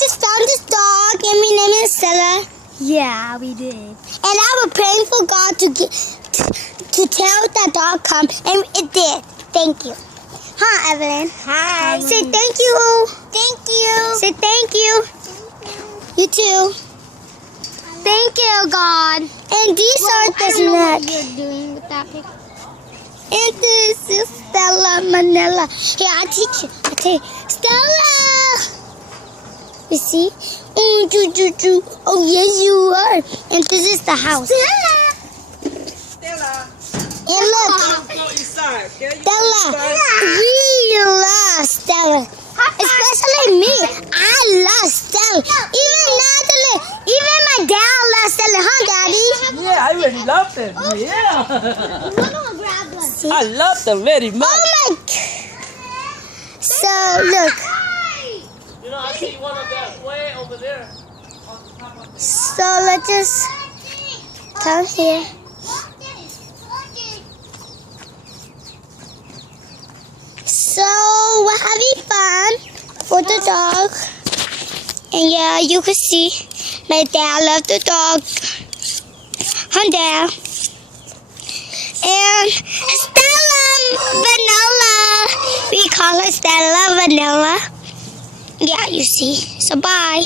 just found this dog, and my name is Stella. Yeah, we did. And I was praying for God to tell that dog come, and it did. Thank you. Huh, Evelyn? Hi. Say thank you. Thank you. Say thank you. You too. Thank you, God. And these are the snacks. What you're doing with that picture. And this is Stella Manila. Here, I'll teach you. I'll tell you. Stella! You see? Oh, yes, you are. And this is the house. Stella. And look, Go inside. Stella, we love Stella. Especially me. I love Stella. Even Natalie, even my dad loves Stella. Huh, Daddy? Yeah, I really love them. Yeah. I love them very much. Oh, my God. So, look. You know, I see one of them way over there. So, let's just come here. So, we're having fun for the dog. And yeah, you can see my dad loves the dog. Huh, Dad? And Stella Vanilla. We call her Stella Vanilla. Yeah, you see. So, bye.